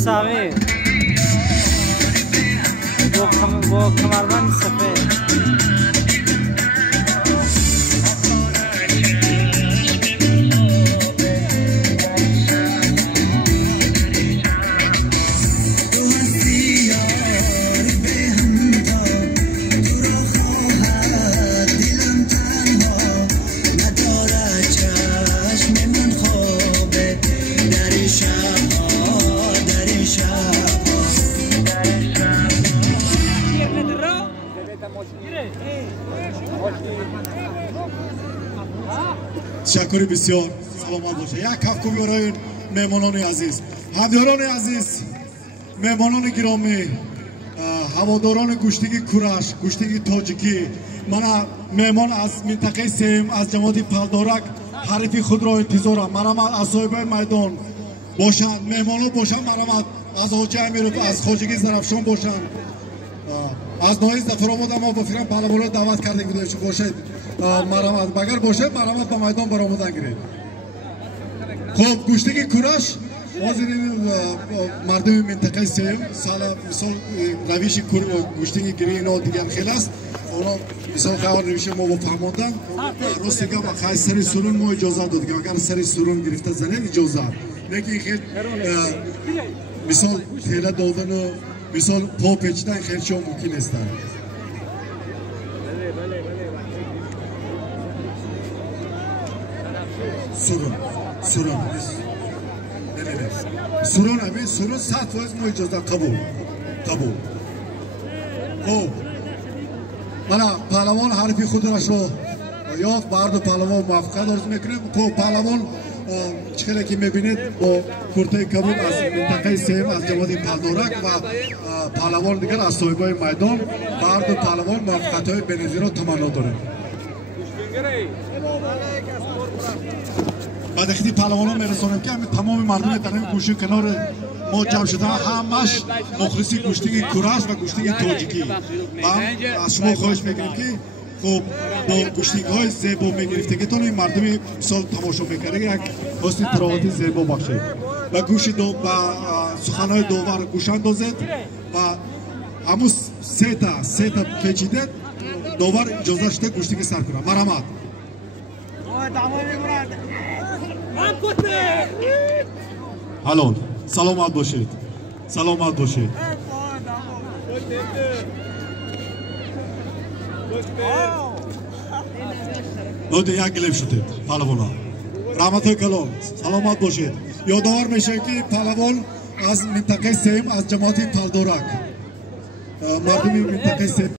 مساوی با کمربند سفید تشکر بسیار سلامت باشه. یک کف برای مهمانان عزیز، همداران عزیز، مهمانان گرامی، هواداران گشتگی کورش، گشتگی تاجیکی، من مهمان از منطقه سیم از جماعت پلدارک حریف خود را انتظارم. مرحمت از صاحب میدان باشند، مهمانان باشند، مرحمت از حاجی امیر از خواجگی زرفشان باشند، از نایز دفر آمد ما با فکرم پهلوانا دعوت کرده بودیم باشید. مرحمت اگر باشه مرحمت به میدان برآمدن گیرید. خب گشتگی کورش حاضرین مردم منطقه سیم سال مثال روش گشتگی گیری اینا دیگر خیلی است. اونا مثال خیال روش ما با فهماندن راست دیگه با خیلی سری سرون ما اجازه دادیم. اگر سری سرون گرفته زنید اجازه لیکن خیلی مثال تیله دادن و مثال پا پیچیدن خیلی شما ممکن است. سرون همین سرون 100% ما اجازه قبول. خب من پهلوان حرفی خود را یافت برد پهلوان موفقیت آرزو میکنیم. خب پهلوان چخیلی که میبینید با کرته کبود از منطقه سیم از جماعت پلدارک و پهلوان دیگر از صاحبای میدان برد پهلوان موفقیت های بنظیر را تمنا داریم. بعد اختی پهلوان ها میرسانم که تمام مردم در این گوشه کنار ما جمع شدن همش مخلصی گشتگی کورش و گشتگی تاجیکی و از شما خواهش میکنیم که خب با گشتگی های زیبا میگرفتگیتان این مردم مثال تماشا میکنه یک حسن تراوتی زیبا بخشید و گوش و سخنهای داور گوش اندازید و همون سه تا پیچیده داور اجازه شده گشتگی سر کنه. مرحمت حلال سلامت باشید. سلامت باشید. نوده یک گلیف شدید پهلوانا رحمت کلام سلامت باشید. یادآور میشه که پهلوان از منطقه سیم از جماعت تلدورک مردم منطقه سیم